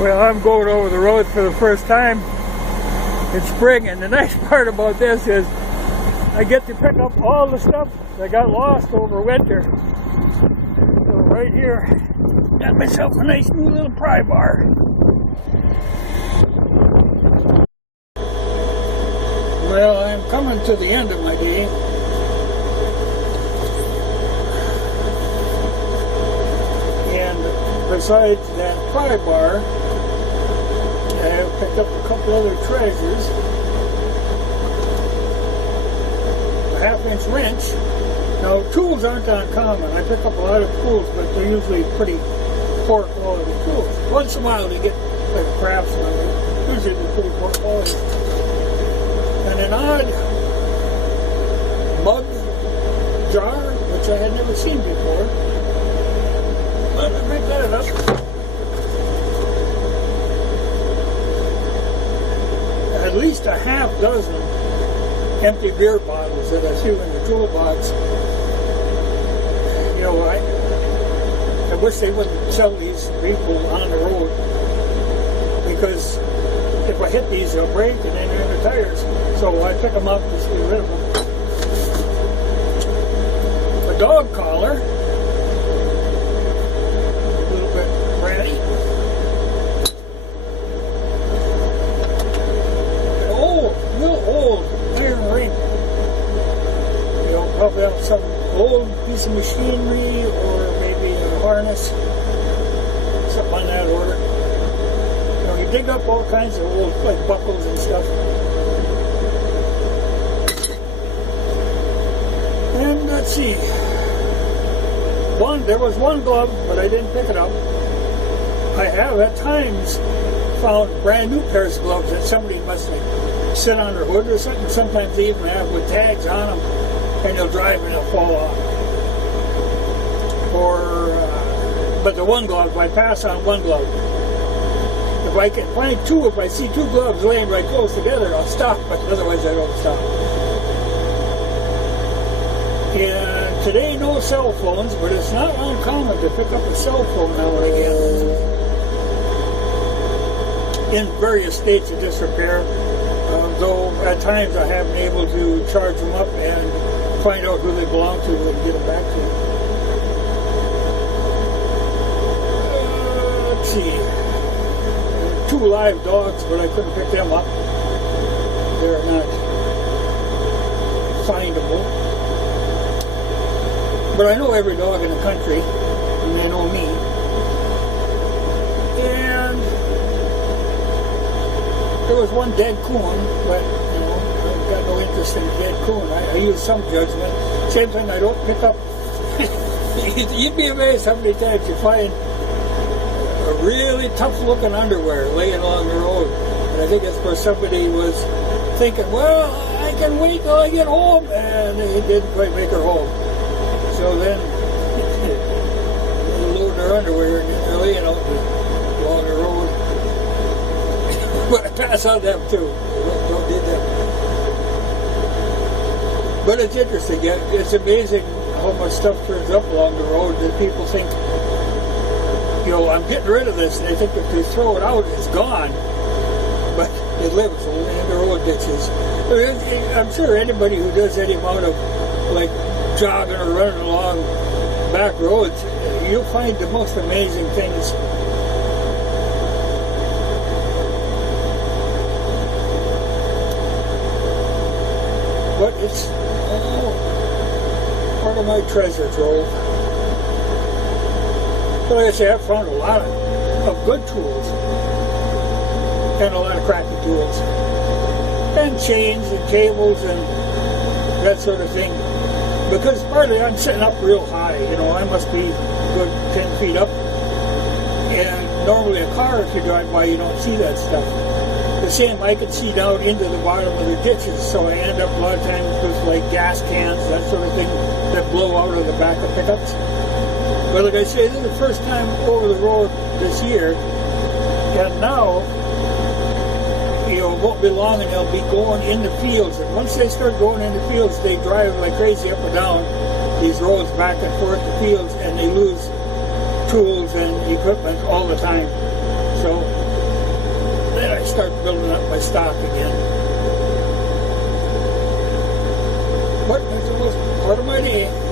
Well, I'm going over the road for the first time. It's spring, and the nice part about this is I get to pick up all the stuff that got lost over winter. So right here, got myself a nice new little pry bar. Well, I'm coming to the end of my day. And besides that pry bar, I have picked up a couple other treasures. A 1/2-inch wrench. Now, tools aren't uncommon. I pick up a lot of tools, but they're usually pretty poor quality tools. Once in a while, you get like a craftsman. Usually they're pretty poor quality. And an odd mug jar, which I had never seen before. Let me pick that up. At least a 1/2 empty beer bottles that I threw in the toolbox. You know, I wish they wouldn't sell these people on the road, because if I hit these, they'll break and then they're in the tires. So I pick them up to get rid of them. A dog collar, a little bit ratty. Real old iron ring. You know, probably have some old piece of machinery or maybe a harness, something on that order. You know, you dig up all kinds of old like buckles and stuff. And let's see. There was one glove, but I didn't pick it up. I have at times found brand new pairs of gloves that somebody must have sit on their hood or something. Sometimes they even have with tags on them, and they'll drive and they'll fall off. But the one glove, I pass on one glove. If I can find two, if I see two gloves laying right close together, I'll stop, but otherwise I don't stop. And today, no cell phones, but it's not uncommon to pick up a cell phone now and again. In various states of disrepair. Though at times I have been able to charge them up and find out who they belong to and get them back to them. Let's see. 2 live dogs, but I couldn't pick them up. They're not findable. But I know every dog in the country, and they know me. And there was one dead coon, but you know, I've got no interest in dead coon. I use some judgment. Same thing, I don't pick up. You'd be amazed how many times you find a really tough-looking underwear laying along the road. And I think it's where somebody was thinking, well, I can wait till I get home, and they didn't quite make her home. So then they load their underwear and they're laying out along the road. But I pass on them too. Don't do that. But it's interesting. It's amazing how much stuff turns up along the road that people think, you know, I'm getting rid of this, and they think if they throw it out, it's gone. But it lives in the road ditches. I mean, I'm sure anybody who does any amount of like jogging or running along back roads, you'll find the most amazing things. But it's part of my treasure trove. But like I say, I've found a lot of good tools and a lot of crappy tools. And chains and cables and that sort of thing. Because partly I'm sitting up real high, you know, I must be a good 10 feet up. And normally a car, if you drive by, you don't see that stuff. The same, I can see down into the bottom of the ditches, so I end up a lot of times with like gas cans, that sort of thing, that blow out of the back of pickups. But like I say, this is the first time over the road this year, and now, you know, it won't be long and they'll be going in the fields. And once they start going in the fields, they drive like crazy up and down these roads back and forth the fields, and they lose tools and equipment all the time. So start building up my stock again. But it was part of my day.